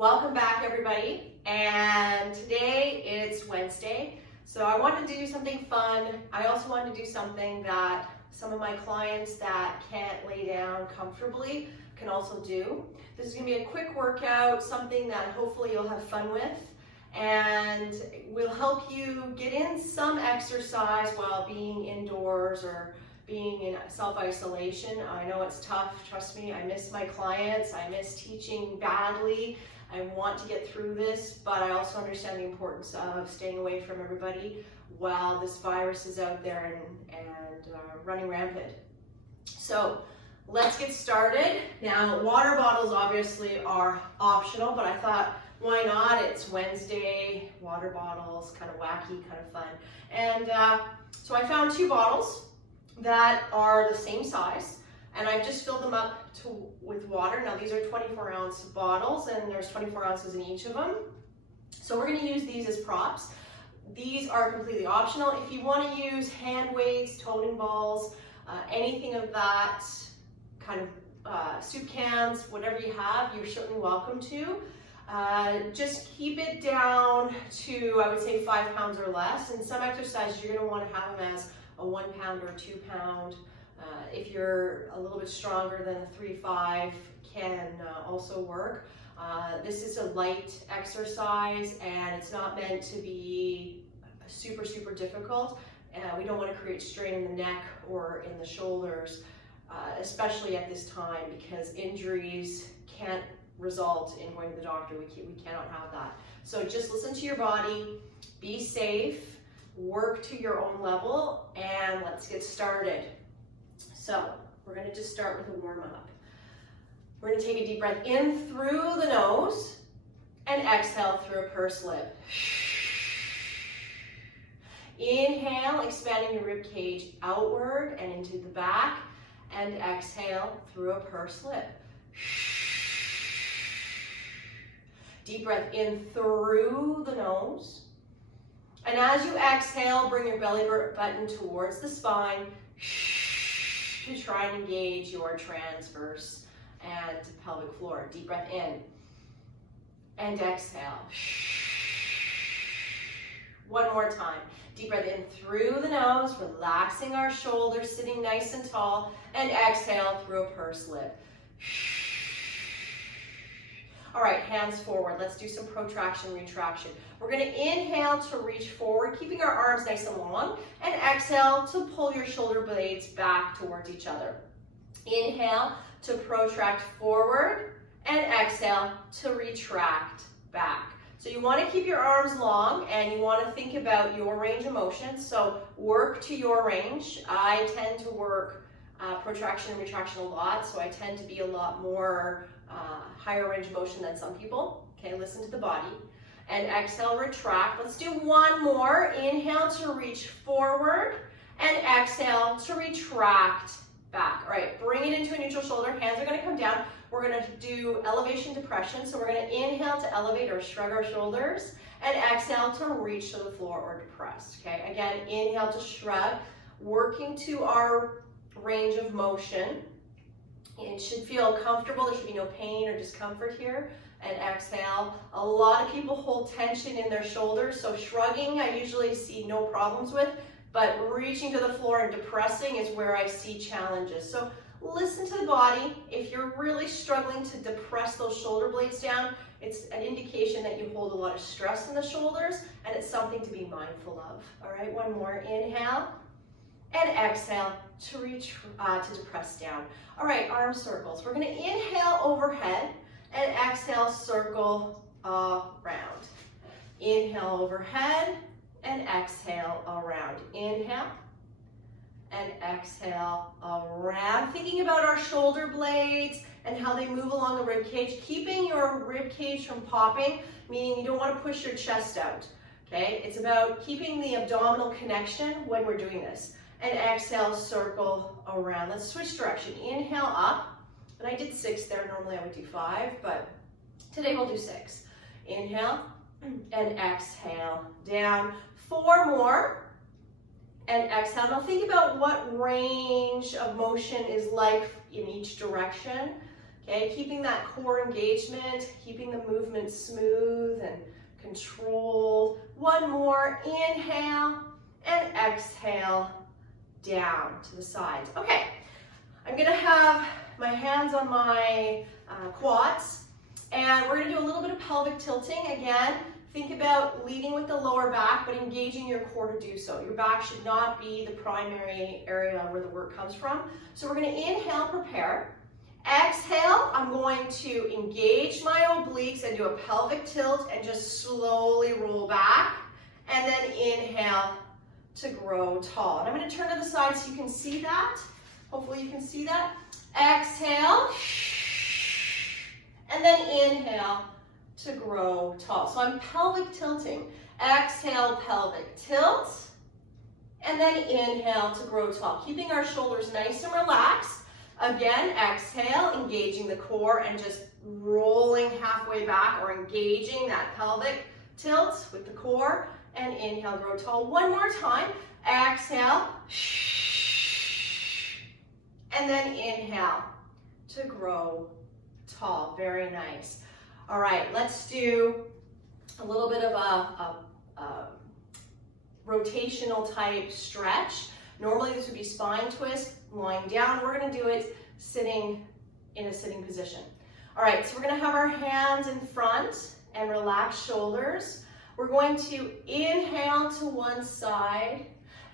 Welcome back, everybody. And today it's Wednesday, so I wanted to do something fun. I also wanted to do something that some of my clients that can't lay down comfortably can also do. This is gonna be a quick workout, something that hopefully you'll have fun with, and will help you get in some exercise while being indoors or being in self-isolation. I know it's tough, trust me. I miss my clients, I miss teaching badly. I want to get through this, but I also understand the importance of staying away from everybody while this virus is out there and running rampant. So let's get started. Now, water bottles obviously are optional, but I thought, why not? It's Wednesday, water bottles, kind of wacky, kind of fun. And so I found two bottles that are the same size, and I've just filled them up with water. Now these are 24-ounce bottles, and there's 24 ounces in each of them. So we're going to use these as props. These are completely optional. If you want to use hand weights, toning balls, anything of that kind of soup cans, whatever you have, you're certainly welcome to. Just keep it down to, I would say, 5 pounds or less. In some exercises, you're going to want to have them as a 1 pound or 2 pound. If you're a little bit stronger than a 3-5 can also work. This is a light exercise, and it's not meant to be super, super difficult. We don't want to create strain in the neck or in the shoulders, especially at this time, because injuries can't result in going to the doctor. We cannot have that. So just listen to your body, be safe, work to your own level, and let's get started. So we're going to just start with a warm-up. We're going to take a deep breath in through the nose and exhale through a pursed lip. Inhale, expanding your rib cage outward and into the back, and exhale through a pursed lip. Deep breath in through the nose. And as you exhale, bring your belly button towards the spine to try and engage your transverse and pelvic floor. Deep breath in and exhale. One more time. Deep breath in through the nose, relaxing our shoulders, sitting nice and tall, and exhale through a pursed lip. All right, hands forward. Let's do some protraction, retraction. We're going to inhale to reach forward, keeping our arms nice and long, and exhale to pull your shoulder blades back towards each other. Inhale to protract forward, and exhale to retract back. So you want to keep your arms long, and you want to think about your range of motion. So work to your range. I tend to work protraction and retraction a lot, so I tend to be a lot more higher range of motion than some people. Okay, listen to the body. And exhale, retract. Let's do one more. Inhale to reach forward, and exhale to retract back. All right, bring it into a neutral shoulder. Hands are going to come down. We're going to do elevation depression. So we're going to inhale to elevate or shrug our shoulders, and exhale to reach to the floor or depress. Okay, again, inhale to shrug, working to our range of motion. It should feel comfortable. There should be no pain or discomfort here. And exhale. A lot of people hold tension in their shoulders, so shrugging I usually see no problems with, but reaching to the floor and depressing is where I see challenges. So listen to the body. If you're really struggling to depress those shoulder blades down, it's an indication that you hold a lot of stress in the shoulders, and it's something to be mindful of. All right, one more. Inhale and exhale to reach to depress down. All right, arm circles. We're going to inhale overhead and exhale, circle around. Inhale overhead and exhale around. Inhale and exhale around. Thinking about our shoulder blades and how they move along the rib cage, keeping your rib cage from popping, meaning you don't want to push your chest out. Okay, it's about keeping the abdominal connection when we're doing this. And exhale, circle around. Let's switch direction. Inhale up. And I did 6 there. Normally I would do 5, but today we'll do 6. Inhale and exhale down. 4 more. And exhale. Now think about what range of motion is like in each direction. Okay, keeping that core engagement, keeping the movement smooth and controlled. One more, inhale and exhale down to the sides. Okay, I'm gonna have my hands on my quads, and we're gonna do a little bit of pelvic tilting. Again, think about leading with the lower back, but engaging your core to do so. Your back should not be the primary area where the work comes from. So we're gonna inhale, prepare. Exhale, I'm going to engage my obliques and do a pelvic tilt and just slowly roll back. And then inhale to grow tall. And I'm going to turn to the side so you can see that. Hopefully you can see that. Exhale. And then inhale to grow tall. So I'm pelvic tilting. Exhale, pelvic tilt. And then inhale to grow tall. Keeping our shoulders nice and relaxed. Again, exhale, engaging the core and just rolling halfway back or engaging that pelvic tilt with the core. And inhale, grow tall. One more time. Exhale. And then inhale to grow tall. Very nice. All right, let's do a little bit of a rotational type stretch. Normally this would be spine twist, lying down. We're going to do it sitting in a sitting position. All right, so we're going to have our hands in front and relax shoulders. We're going to inhale to one side.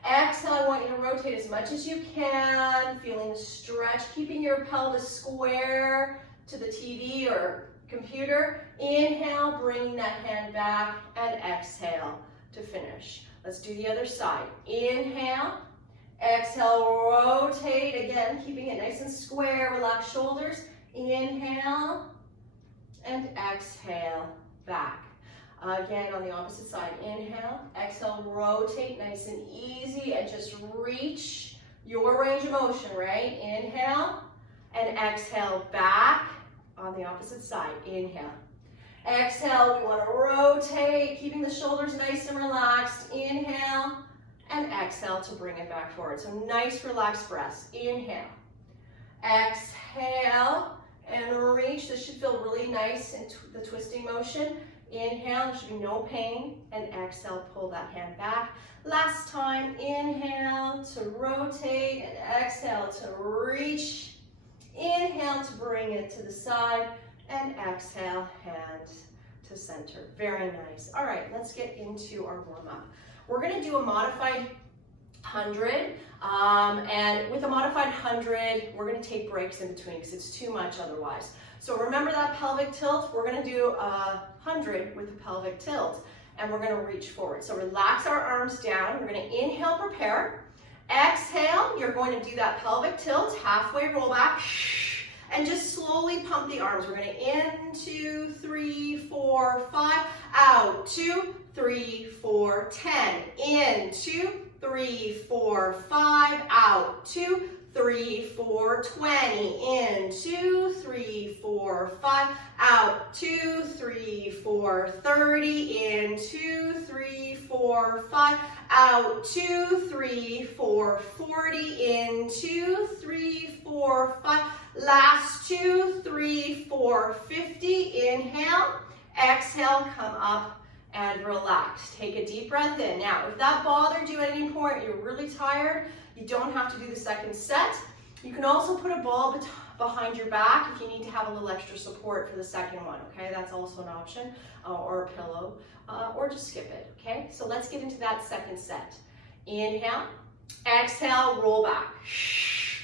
Exhale, I want you to rotate as much as you can, feeling the stretch, keeping your pelvis square to the TV or computer. Inhale, bringing that hand back, and exhale to finish. Let's do the other side. Inhale. Exhale, rotate again, keeping it nice and square, relax shoulders. Inhale and exhale back. Again, on the opposite side, inhale, exhale, rotate, nice and easy, and just reach your range of motion, right? Inhale and exhale back on the opposite side. Inhale. Exhale, we want to rotate, keeping the shoulders nice and relaxed. Inhale. And exhale to bring it back forward. So nice relaxed breaths. Inhale. Exhale and reach. This should feel really nice in the twisting motion. Inhale, there should be no pain. And exhale, pull that hand back. Last time, inhale to rotate and exhale to reach. Inhale to bring it to the side and exhale, hand to center. Very nice. All right, let's get into our warm-up. We're going to do a modified 100, and with a modified 100, we're going to take breaks in between because it's too much otherwise. So remember that pelvic tilt? We're going to do a 100 with a pelvic tilt, and we're going to reach forward. So relax our arms down. We're going to inhale, prepare. Exhale, you're going to do that pelvic tilt, halfway roll back, and just slowly pump the arms. We're going to in, 2, 3, 4, 5, out, 2, 3, 4, 10, in, 2, 3, 4, 5, out, 2, 3, 4, 20, in, 2, 3, 4, 5, out, 2, 3, 4, 30, in, 2, 3, 4, 5, out, 2, 3, 4, 40, in, 2, 3, 4, 5, last 2, 3, 4, 50, inhale, exhale, come up and relax. Take a deep breath in. Now, if that bothered you at any point, you're really tired, you don't have to do the second set. You can also put a ball behind your back if you need to have a little extra support for the second one, okay? That's also an option, or a pillow, or just skip it, okay? So let's get into that second set. Inhale, exhale, roll back.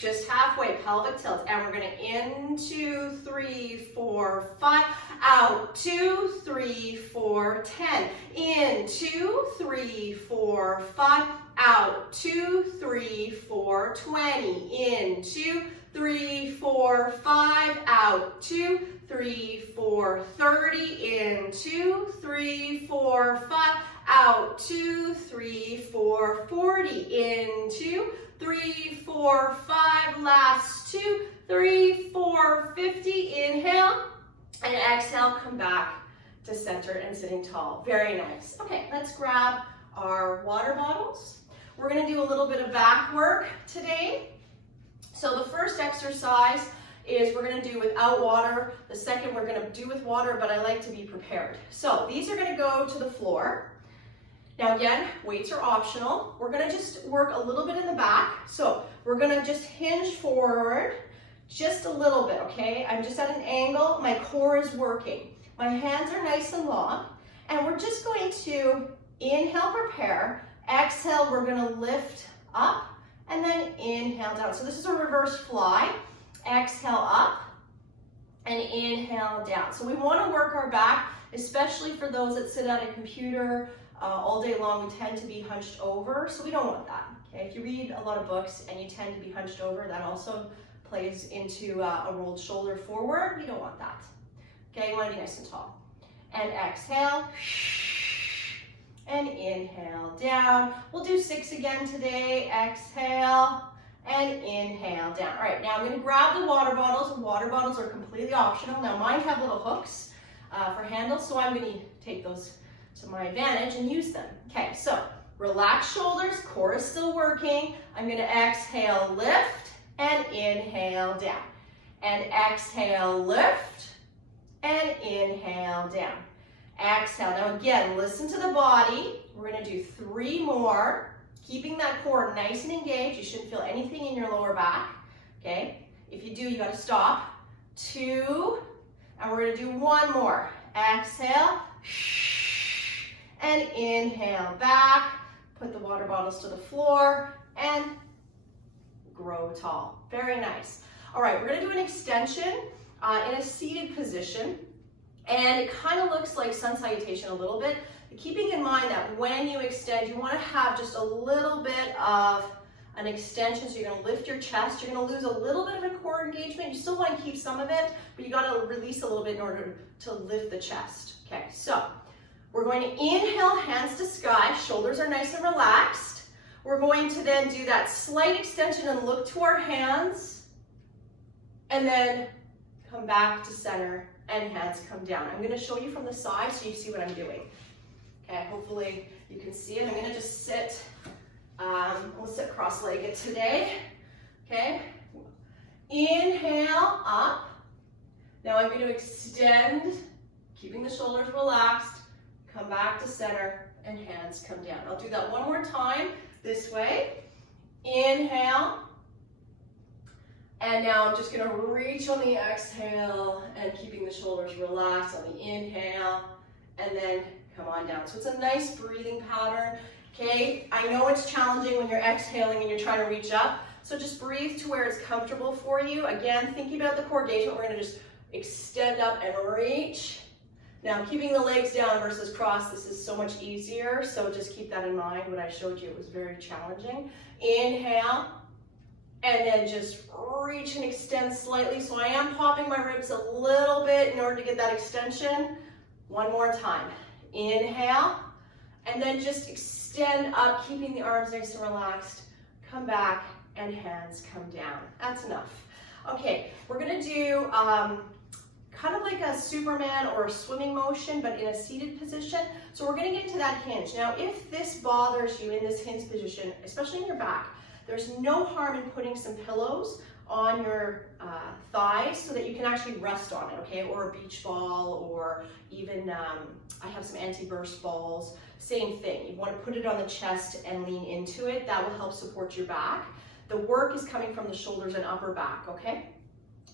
Just halfway, pelvic tilt, and we're gonna in, 2, 3, 4, 5, out, 2, 3, 4, 10, in, 2, 3, 4, 5, out, 2, 3, 4, 20, in, 2, 3, 4, 5, out, 2, 3, 4, 30, in, 2, 3, 4, 5, out, 2, 3, 4, 40, in, 2, 3, 4, 5, last 2, 3, 4, 50, inhale, and exhale, come back to center and sitting tall. Very nice. Okay, let's grab our water bottles. We're gonna do a little bit of back work today. So the first exercise is we're gonna do without water. The second we're gonna do with water, but I like to be prepared. So these are gonna go to the floor. Now again, weights are optional. We're gonna just work a little bit in the back. So we're gonna just hinge forward just a little bit, okay? I'm just at an angle, my core is working. My hands are nice and long, and we're just going to inhale, prepare, exhale, we're gonna lift up, and then inhale down. So this is a reverse fly. Exhale up, and inhale down. So we wanna work our back, especially for those that sit at a computer all day long. We tend to be hunched over, so we don't want that, okay? If you read a lot of books and you tend to be hunched over, that also plays into a rolled shoulder forward. We don't want that, okay? You wanna be nice and tall. And exhale, and inhale down. We'll do 6 again today. Exhale, and inhale down. All right, now I'm gonna grab the water bottles. The water bottles are completely optional. Now mine have little hooks for handles, so I'm gonna take those to my advantage and use them. Okay, so relax shoulders, core is still working. I'm gonna exhale, lift, and inhale down. And exhale, lift, and inhale down. Exhale. Now again, listen to the body. We're gonna do 3 more, keeping that core nice and engaged. You shouldn't feel anything in your lower back, okay? If you do, you gotta stop. 2, and we're gonna do 1 more. Exhale, and inhale back. Put the water bottles to the floor, and grow tall. Very nice. All right, we're gonna do an extension in a seated position. And it kind of looks like sun salutation a little bit, keeping in mind that when you extend, you want to have just a little bit of an extension. So you're going to lift your chest, you're going to lose a little bit of a core engagement. You still want to keep some of it, but you got to release a little bit in order to lift the chest. Okay, so we're going to inhale, hands to sky, shoulders are nice and relaxed. We're going to then do that slight extension and look to our hands, and then come back to center. And hands come down. I'm going to show you from the side so you see what I'm doing. Okay, hopefully you can see it. I'm going to just sit, we'll sit cross-legged today. Okay, inhale up. Now I'm going to extend, keeping the shoulders relaxed, come back to center, and hands come down. I'll do that one more time this way. Inhale. And now I'm just gonna reach on the exhale and keeping the shoulders relaxed on the inhale, and then come on down. So it's a nice breathing pattern, okay? I know it's challenging when you're exhaling and you're trying to reach up, so just breathe to where it's comfortable for you. Again, thinking about the core engagement, we're gonna just extend up and reach. Now, keeping the legs down versus cross, this is so much easier, so just keep that in mind. What I showed you, it was very challenging. Inhale. And then just reach and extend slightly. So I am popping my ribs a little bit in order to get that extension. One more time. Inhale. And then just extend up, keeping the arms nice and relaxed. Come back and hands come down. That's enough. Okay, we're gonna do kind of like a Superman or a swimming motion, but in a seated position. So we're gonna get into that hinge. Now, if this bothers you in this hinge position, especially in your back, there's no harm in putting some pillows on your thighs so that you can actually rest on it, okay? Or a beach ball, or even, I have some anti-burst balls. Same thing, you wanna put it on the chest and lean into it. That will help support your back. The work is coming from the shoulders and upper back, okay?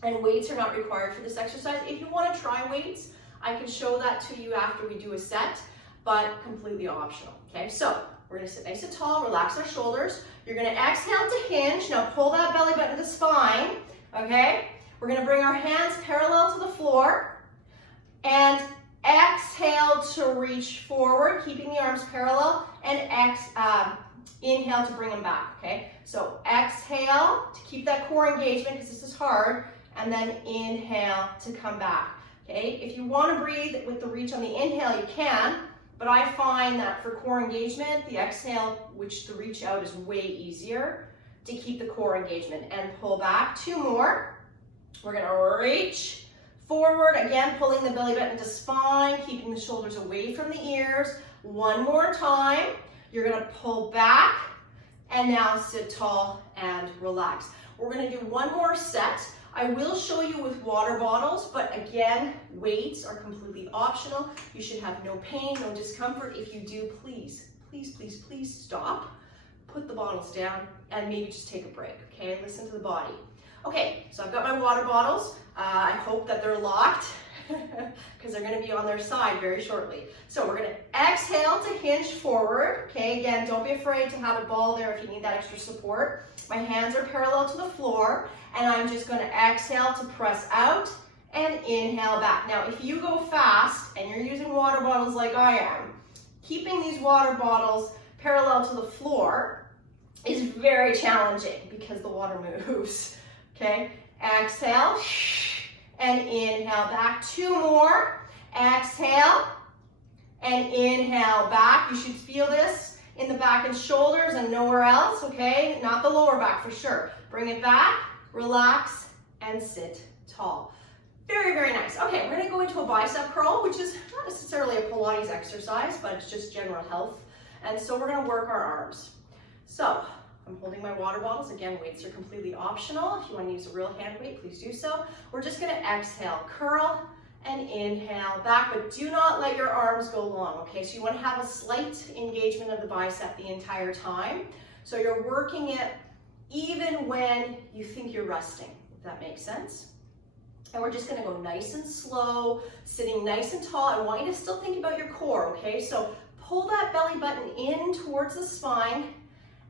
And weights are not required for this exercise. If you wanna try weights, I can show that to you after we do a set, but completely optional, okay? So, we're gonna sit nice and tall, relax our shoulders. You're gonna exhale to hinge. Now pull that belly button to the spine, okay? We're gonna bring our hands parallel to the floor and exhale to reach forward, keeping the arms parallel, and inhale to bring them back, okay? So exhale to keep that core engagement because this is hard, and then inhale to come back, okay? If you wanna breathe with the reach on the inhale, you can. But I find that for core engagement, the exhale, which the reach out is way easier to keep the core engagement. And pull back, 2 more. We're gonna reach forward, again, pulling the belly button to spine, keeping the shoulders away from the ears. 1 more time. You're gonna pull back, and now sit tall and relax. We're gonna do 1 more set. I will show you with water bottles, but again, weights are completely optional. You should have no pain, no discomfort. If you do, please, please, please, please stop. Put the bottles down and maybe just take a break, okay? Listen to the body. Okay, so I've got my water bottles. I hope that they're locked because they're gonna be on their side very shortly. So we're gonna exhale to hinge forward, okay? Again, don't be afraid to have a ball there if you need that extra support. My hands are parallel to the floor, and I'm just gonna exhale to press out and inhale back. Now, if you go fast and you're using water bottles like I am, keeping these water bottles parallel to the floor is very challenging because the water moves, okay? Exhale, and inhale back. 2 more. Exhale, and inhale back. You should feel this in the back and shoulders and nowhere else, okay? Not the lower back for sure. Bring it back, relax, and sit tall. Very, very nice. Okay, we're gonna go into a bicep curl, which is not necessarily a Pilates exercise, but it's just general health. And so we're gonna work our arms. So, I'm holding my water bottles. Again, weights are completely optional. If you want to use a real hand weight, please do so. We're just going to exhale, curl, and inhale back, but do not let your arms go long, okay? So you want to have a slight engagement of the bicep the entire time. So you're working it even when you think you're resting, if that makes sense. And we're just going to go nice and slow, sitting nice and tall. I want you to still think about your core, okay? So pull that belly button in towards the spine,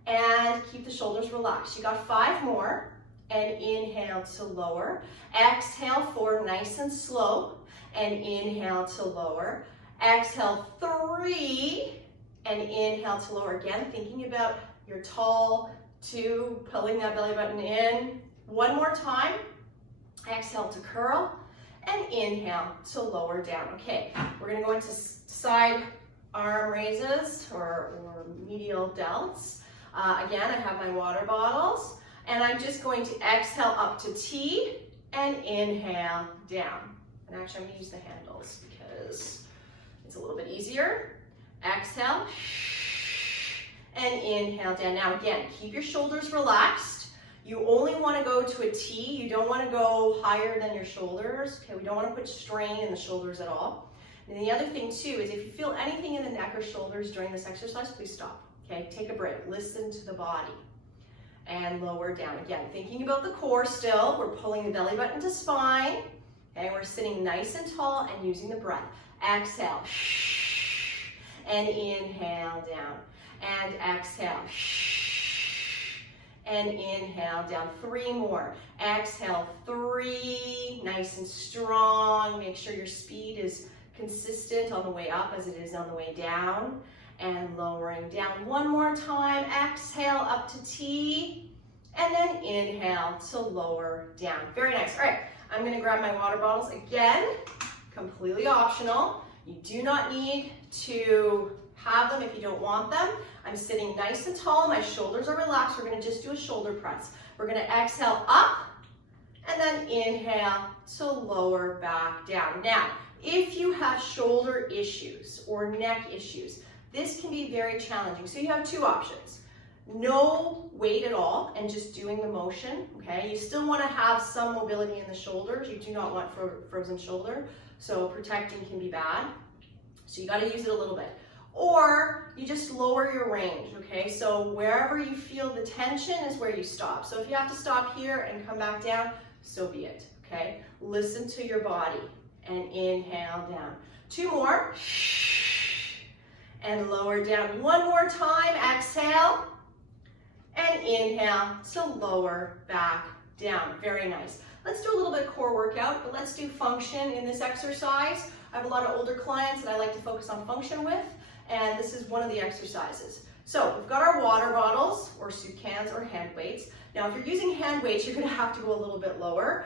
and keep the shoulders relaxed. You got 5 more, and inhale to lower. Exhale, forward nice and slow, and inhale to lower. Exhale, 3, and inhale to lower. Again, thinking about your tall, 2, pulling that belly button in. 1 more time. Exhale to curl, and inhale to lower down. Okay, we're gonna go into side arm raises or medial delts. Again, I have my water bottles, and I'm just going to exhale up to T and inhale down. And actually, I'm going to use the handles because it's a little bit easier. Exhale, and inhale down. Now again, keep your shoulders relaxed. You only want to go to a T. You don't want to go higher than your shoulders. Okay, we don't want to put strain in the shoulders at all. And the other thing too is if you feel anything in the neck or shoulders during this exercise, please stop. Okay, take a break, listen to the body, and lower down. Again, thinking about the core still, we're pulling the belly button to spine, okay, we're sitting nice and tall and using the breath. Exhale, and inhale down, and exhale, and inhale down. 3 more. Exhale, 3, nice and strong. Make sure your speed is consistent on the way up as it is on the way down. And lowering down. 1 more time. Exhale up to T, and then inhale to lower down. Very nice. All right, I'm gonna grab my water bottles. Again, completely optional. You do not need to have them if you don't want them. I'm sitting nice and tall. My shoulders are relaxed. We're gonna just do a shoulder press. We're gonna exhale up, and then inhale to lower back down. Now, if you have shoulder issues or neck issues, this can be very challenging. So you have 2 options. No weight at all and just doing the motion, okay? You still want to have some mobility in the shoulders. You do not want frozen shoulder, so protecting can be bad. So you got to use it a little bit. Or you just lower your range, okay? So wherever you feel the tension is where you stop. So if you have to stop here and come back down, so be it, okay? Listen to your body and inhale down. 2 more. And lower down. 1 more time. Exhale, and inhale to lower back down. Very nice. Let's do a little bit of core workout, but let's do function in this exercise. I have a lot of older clients that I like to focus on function with, and this is one of the exercises. So we've got our water bottles, or soup cans, or hand weights. Now, if you're using hand weights, you're going to have to go a little bit lower.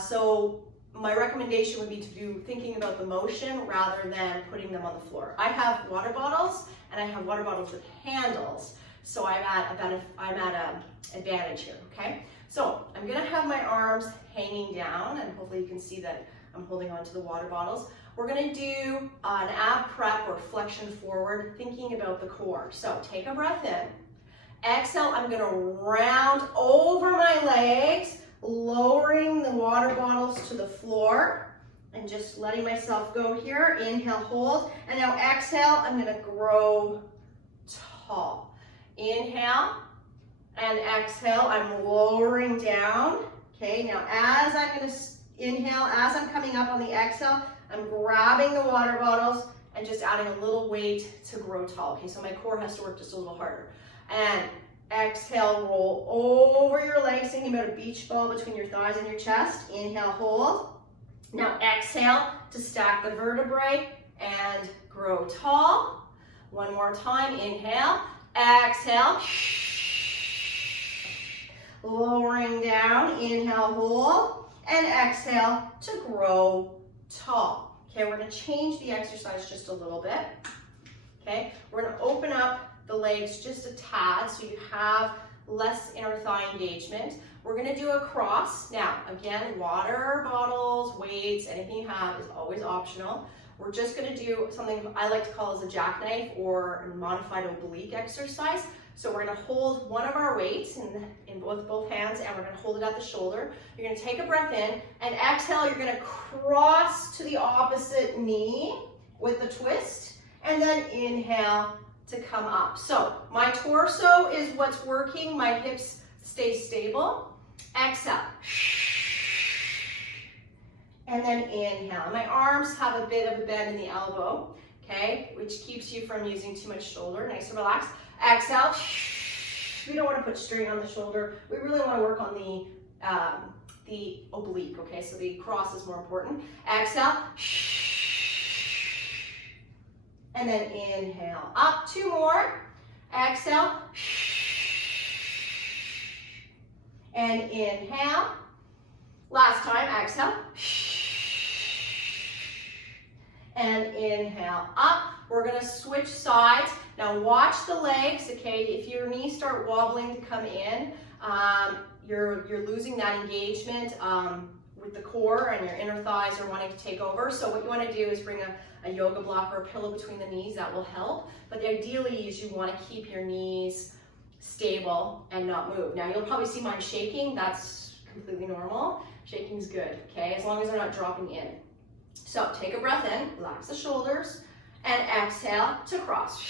So my recommendation would be to do thinking about the motion rather than putting them on the floor. I have water bottles, and I have water bottles with handles, so I'm at an advantage here, okay? So I'm gonna have my arms hanging down, and hopefully you can see that I'm holding on to the water bottles. We're gonna do an ab prep or flexion forward, thinking about the core. So take a breath in. Exhale, I'm gonna round over my legs, lowering the water bottles to the floor and just letting myself go here. Inhale, hold, and now exhale, I'm gonna grow tall. Inhale and exhale, I'm lowering down. Okay, now as I'm gonna inhale, as I'm coming up on the exhale, I'm grabbing the water bottles and just adding a little weight to grow tall. Okay, so my core has to work just a little harder. And exhale, roll over your legs, thinking about a beach ball between your thighs and your chest. Inhale, hold. Now exhale to stack the vertebrae and grow tall. One more time, inhale, exhale. Lowering down, inhale, hold, and exhale to grow tall. Okay, we're gonna change the exercise just a little bit. Okay, we're gonna open up the legs just a tad so you have less inner thigh engagement. We're gonna do a cross. Now, again, water bottles, weights, anything you have is always optional. We're just gonna do something I like to call as a jackknife or a modified oblique exercise. So we're gonna hold one of our weights in both hands, and we're gonna hold it at the shoulder. You're gonna take a breath in, and exhale, you're gonna cross to the opposite knee with the twist, and then inhale to come up. So my torso is what's working, my hips stay stable. Exhale. And then inhale. My arms have a bit of a bend in the elbow, okay, which keeps you from using too much shoulder. Nice and relaxed. Exhale. We don't want to put strain on the shoulder. We really want to work on the oblique, okay? So the cross is more important. Exhale. And then inhale. Up, two more. Exhale. And inhale. Last time, exhale. And inhale, up. We're gonna switch sides. Now watch the legs, okay? If your knees start wobbling to come in, you're losing that engagement with the core, and your inner thighs are wanting to take over. So what you wanna do is bring a yoga block or a pillow between the knees. That will help. But ideally is you wanna keep your knees stable and not move. Now you'll probably see mine shaking. That's completely normal. Shaking's good, okay? As long as they're not dropping in. So take a breath in, relax the shoulders, and exhale to cross.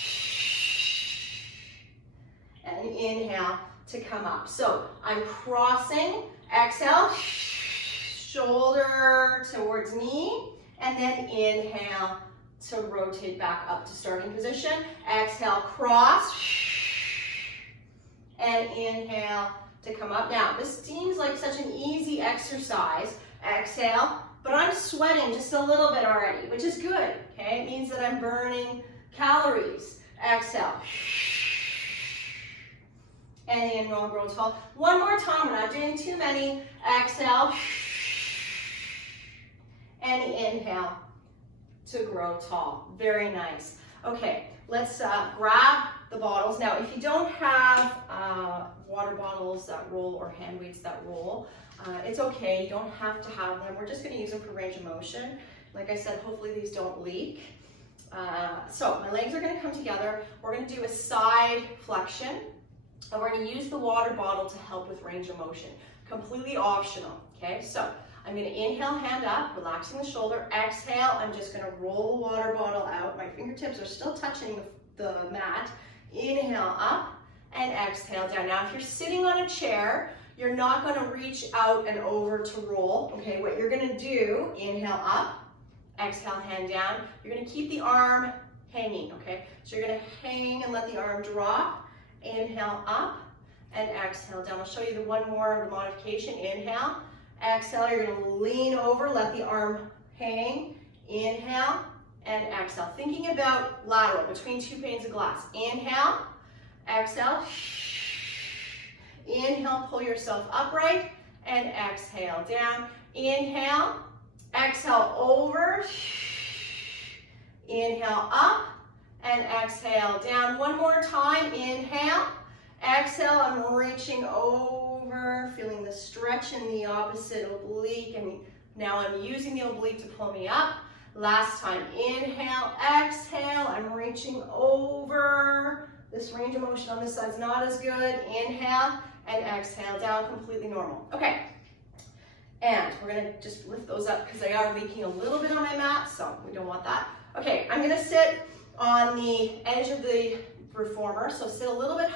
And inhale to come up. So I'm crossing, exhale, shoulder towards knee, and then inhale to rotate back up to starting position. Exhale, cross, and inhale to come up. Now, this seems like such an easy exercise. Exhale, but I'm sweating just a little bit already, which is good, okay? It means that I'm burning calories. Exhale. And inhale, grow tall. One more time, we're not doing too many. Exhale. And inhale to grow tall. Very nice. Okay, let's grab the bottles. Now, if you don't have water bottles that roll or hand weights that roll, it's okay. You don't have to have them. We're just going to use them for range of motion. Like I said, hopefully these don't leak. So my legs are going to come together. We're going to do a side flexion, and we're going to use the water bottle to help with range of motion. Completely optional. Okay, so I'm going to inhale, hand up, relaxing the shoulder. Exhale, I'm just going to roll the water bottle out. My fingertips are still touching the mat. Inhale up and exhale down. Now, if you're sitting on a chair, you're not going to reach out and over to roll. Okay, what you're going to do, inhale up, exhale, hand down. You're going to keep the arm hanging, okay? So you're going to hang and let the arm drop. Inhale up and exhale down. I'll show you the one more of the modification. Inhale, exhale. You're going to lean over, let the arm hang. Inhale and exhale. Thinking about lateral, between two panes of glass. Inhale, exhale. Inhale, pull yourself upright, and exhale down. Inhale, exhale over. Inhale up, and exhale down. One more time. Inhale, exhale. I'm reaching over, feeling the stretch in the opposite oblique, and now I'm using the oblique to pull me up. Last time. Inhale, exhale. I'm reaching over. This range of motion on this side is not as good. Inhale and exhale down, completely normal. Okay, And we're gonna just lift those up because they are leaking a little bit on my mat, so we don't want that. Okay, I'm gonna sit on the edge of the reformer, so sit a little bit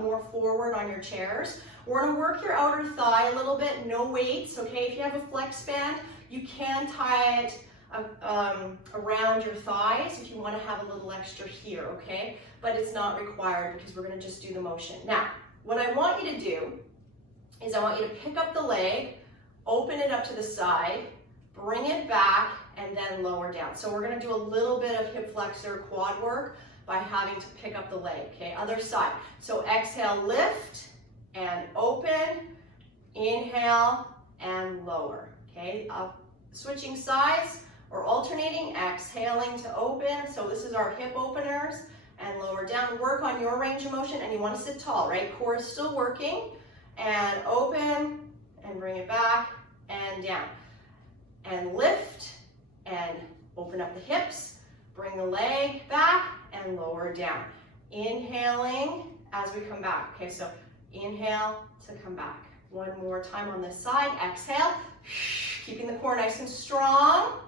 more forward on your chairs. We're gonna work your outer thigh a little bit, no weights, okay? If you have a flex band, you can tie it around your thighs if you wanna have a little extra here, okay? But it's not required because we're gonna just do the motion. Now, what I want you to do is I want you to pick up the leg, open it up to the side, bring it back, and then lower down. So we're gonna do a little bit of hip flexor quad work by having to pick up the leg, okay? Other side. So exhale, lift, and open, inhale, and lower, okay? Switching sides or alternating, exhaling to open. So this is our hip openers, and lower down. Work on your range of motion, and you wanna sit tall, right? Core is still working, and open, and bring it back, and down. And lift, and open up the hips, bring the leg back, and lower down. Inhaling as we come back. Okay, so inhale to come back. One more time on this side. Exhale, keeping the core nice and strong,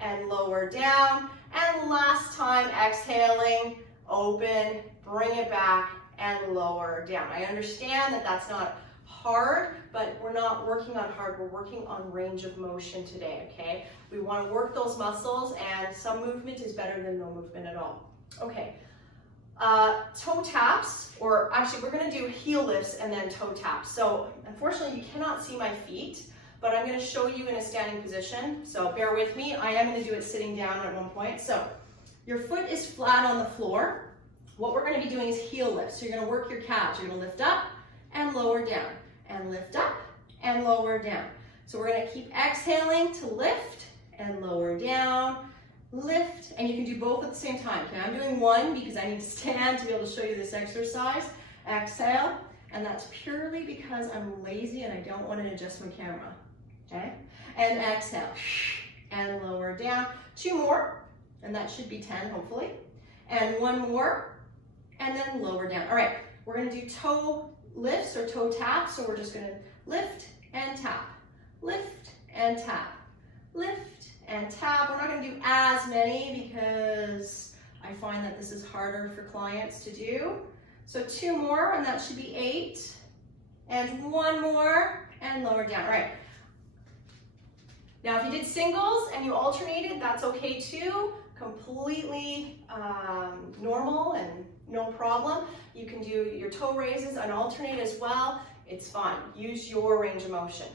and lower down. And last time, exhaling, open, bring it back, and lower down. I understand that that's not hard, but we're not working on hard, we're working on range of motion today, okay? We want to work those muscles, and some movement is better than no movement at all. Okay, toe taps, or actually we're going to do heel lifts and then toe taps. So unfortunately you cannot see my feet, but I'm going to show you in a standing position, so bear with me. I am going to do it sitting down at one point. So your foot is flat on the floor. What we're going to be doing is heel lifts. So you're going to work your calves. You're going to lift up and lower down, and lift up and lower down. So we're going to keep exhaling to lift and lower down, lift, and you can do both at the same time. Okay, I'm doing one because I need to stand to be able to show you this exercise. Exhale, and that's purely because I'm lazy and I don't want to adjust my camera. Okay, and exhale, and lower down. Two more, and that should be 10 hopefully. And one more, and then lower down. All right, we're going to do toe lifts or toe taps, so we're just going to lift and tap, lift and tap, lift and tap. We're not going to do as many because I find that this is harder for clients to do. So two more, and that should be 8, and one more, and lower down. All right. Now if you did singles and you alternated, that's okay too. Completely normal and no problem. You can do your toe raises and alternate as well. It's fine. Use your range of motion.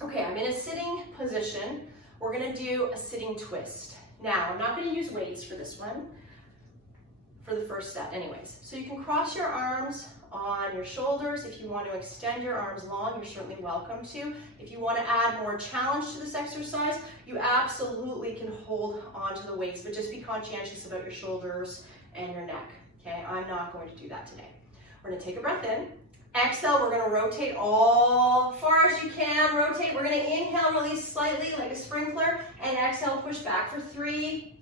Okay, I'm in a sitting position. We're going to do a sitting twist. Now, I'm not going to use weights for this one, for the first set anyways. So you can cross your arms on your shoulders. If you want to extend your arms long, you're certainly welcome to. If you want to add more challenge to this exercise, you absolutely can hold onto the weights, but just be conscientious about your shoulders and your neck. Okay, I'm not going to do that today. We're going to take a breath in. Exhale, we're going to rotate all far as you can. Rotate. We're going to inhale, release slightly like a sprinkler, and exhale, push back for 3,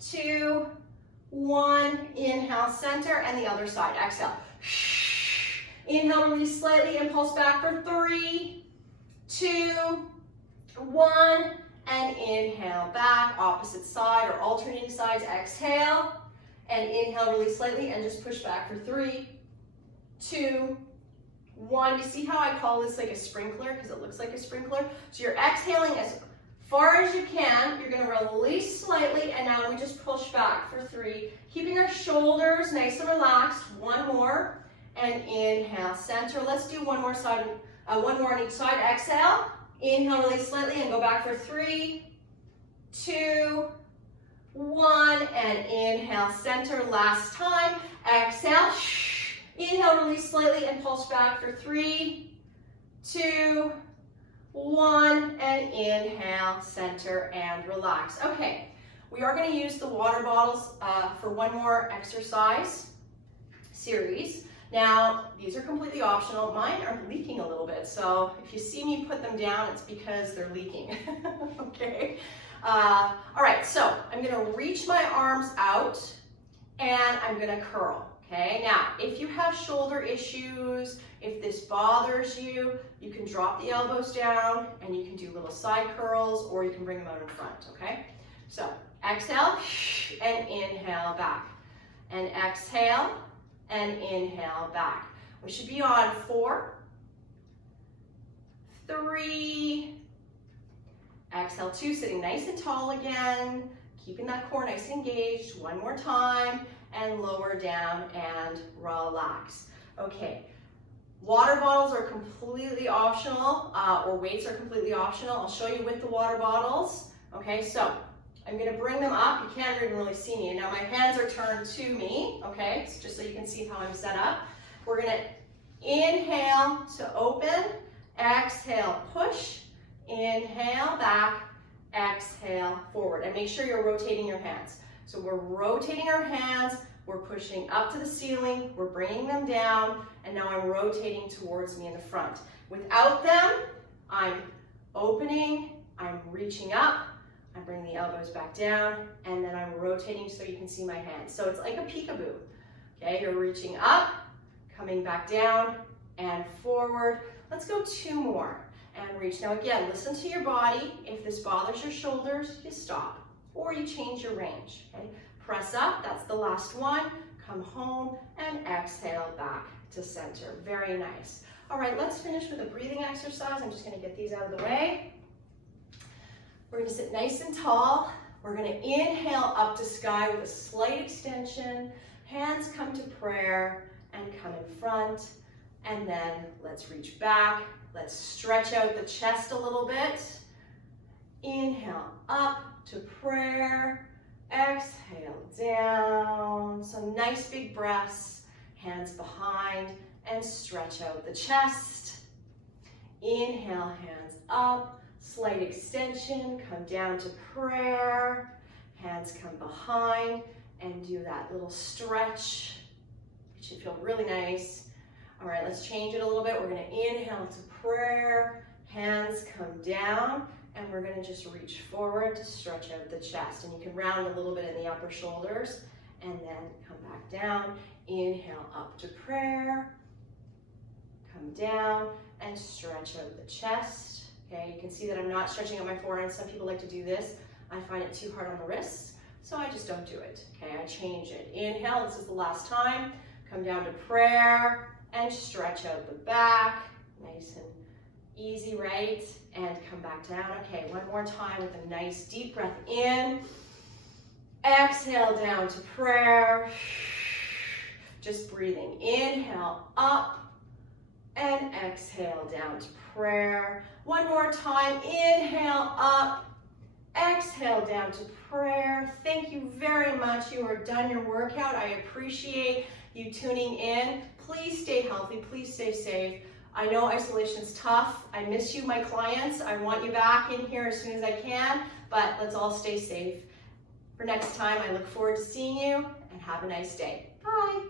2, 1. Inhale, center, and the other side. Exhale. Inhale, release slightly, and pulse back for 3, 2, 1. And inhale, back, opposite side or alternating sides. Exhale, and inhale, release slightly, and just push back for 3, 2, 1. You see how I call this like a sprinkler because it looks like a sprinkler? So you're exhaling as far as you can. You're going to release slightly, and now we just push back for 3, keeping our shoulders nice and relaxed. One more, and inhale, center. Let's do one more side, one more on each side. Exhale, inhale, release slightly, and go back for 3, 2, 1, and inhale, center. Last time. Exhale. Inhale, release slightly, and pulse back for 3, 2, 1, and inhale, center, and relax. Okay, we are going to use the water bottles for one more exercise series. Now, these are completely optional. Mine are leaking a little bit, so if you see me put them down, it's because they're leaking. Okay. All right, so I'm going to reach my arms out, and I'm going to curl. Okay, now, if you have shoulder issues, if this bothers you, you can drop the elbows down and you can do little side curls, or you can bring them out in front, okay? So, exhale and inhale back. And exhale and inhale back. We should be on 4, 3, exhale 2, sitting nice and tall again, keeping that core nice and engaged. One more time, and lower down and relax. Okay, water bottles are completely optional, or weights are completely optional. I'll show you with the water bottles. Okay, so I'm gonna bring them up. You can't even really see me. Now my hands are turned to me, okay, so just so you can see how I'm set up. We're gonna inhale to open, exhale, push, inhale back, exhale forward, and make sure you're rotating your hands. So we're rotating our hands, we're pushing up to the ceiling, we're bringing them down, and now I'm rotating towards me in the front. Without them, I'm opening, I'm reaching up, I bring the elbows back down, and then I'm rotating so you can see my hands. So it's like a peekaboo. Okay, you're reaching up, coming back down, and forward. Let's go 2 more, and reach. Now again, listen to your body. If this bothers your shoulders, you stop, or you change your range, okay? Press up, that's the last one. Come home, and exhale back to center. Very nice. All right, let's finish with a breathing exercise. I'm just gonna get these out of the way. We're gonna sit nice and tall. We're gonna inhale up to sky with a slight extension. Hands come to prayer and come in front. And then let's reach back. Let's stretch out the chest a little bit. Inhale up to prayer. Exhale down. So nice big breaths. Hands behind and stretch out the chest. Inhale, hands up. Slight extension, come down to prayer, hands come behind, and do that little stretch. It should feel really nice. All right, let's change it a little bit. We're gonna inhale to prayer, hands come down, and we're gonna just reach forward to stretch out the chest. And you can round a little bit in the upper shoulders, and then come back down. Inhale up to prayer, come down, and stretch out the chest. Okay, you can see that I'm not stretching out my forearms. Some people like to do this. I find it too hard on the wrists, so I just don't do it. Okay, I change it. Inhale, this is the last time. Come down to prayer and stretch out the back. Nice and easy, right? And come back down. Okay, one more time with a nice deep breath in. Exhale down to prayer. Just breathing. Inhale up and exhale down to prayer. One more time, inhale up, exhale down to prayer. Thank you very much. You are done your workout. I appreciate you tuning in. Please stay healthy, please stay safe. I know isolation's tough. I miss you, my clients. I want you back in here as soon as I can, but let's all stay safe. For next time, I look forward to seeing you, and have a nice day. Bye.